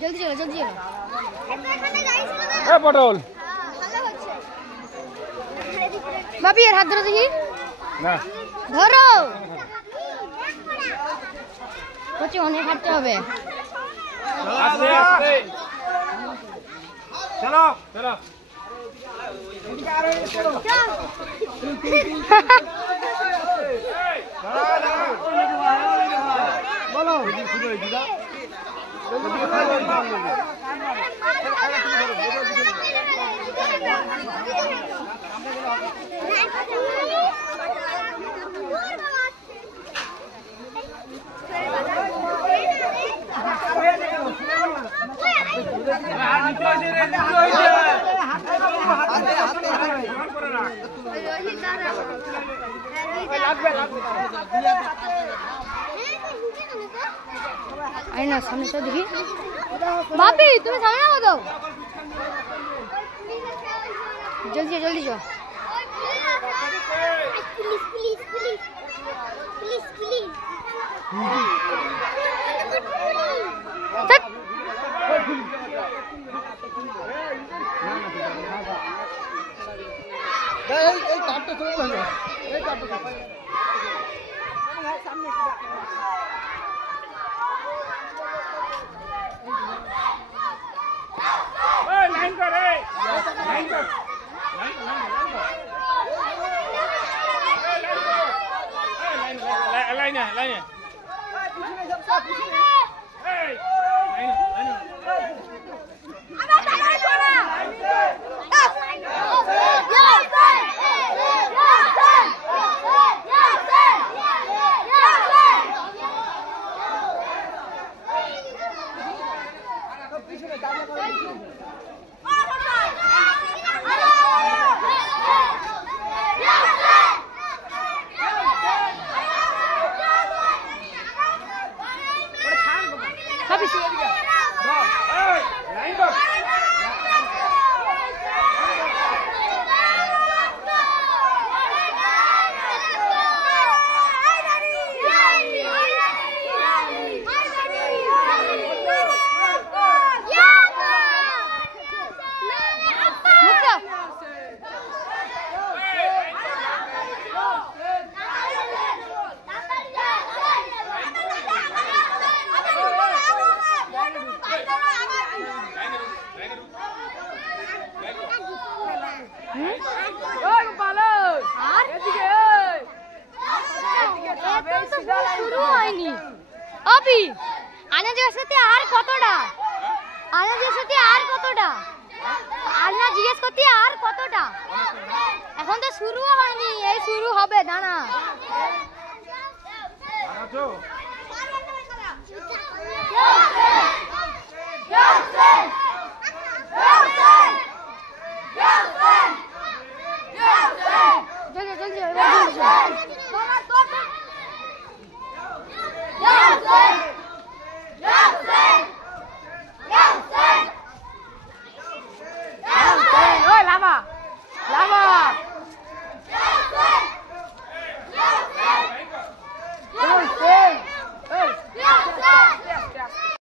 জলদি চলো জলদি চলো পটল বাপি এর হাত ধরো দেখি না ধরো কচি অনেক হাঁটতে হবে আস্তে আস্তে চলো চলো বলো আরে না সামনে তো দেখি বাপি তুমি সামনে নাও দাও জলদি জলদি যাও please please please please please এই কাপটা চলে ভালো এই কাপটা সামনে এই লাইন কর এই লাইন কর লাইন লাইন পিছনে যাব পিছনে এই লাইন লাইন আবার দাঁড়াও না শুরু হয়নি অবি আনাজের সাথে আর কতটা আনাজের সাথে আর কতটা আনা জিজ্ঞেস করতে আর কতটা এখন তো শুরু হয়নি এই শুরু হবে দাঁড়া Lama!